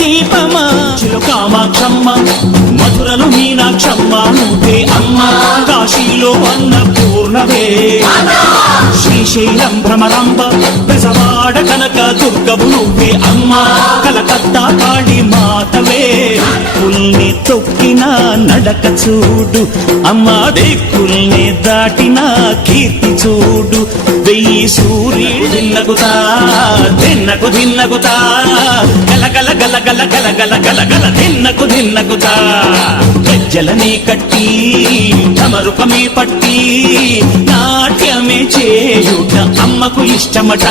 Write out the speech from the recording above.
దీపమా కామాక్షమ్మ మధురలు మీనాక్షమ్మ నువ్వే అమ్మ కాశీలో అన్నపూర్ణవే శ్రీశైలం భ్రమరాంబ బెజవాడ కనక దుర్గవు నువ్వే అమ్మ కలకత్తా కాళీ మాతవే కుల్ని తొక్కిన నడక చూడు అమ్మ దిక్కుల్ని దాటిన కీర్తి చూడు వెయ్యి సూర్యుడు దిన్నగుతా దిన్నకు దిన్నగుతా గల గల గల గల గల గల గల గల దిన్నకు దిన్నగుతా గజ్జలనే కట్టి తమరుకమే పట్టి నాట్యమే చేయుట అమ్మకు ఇష్టమట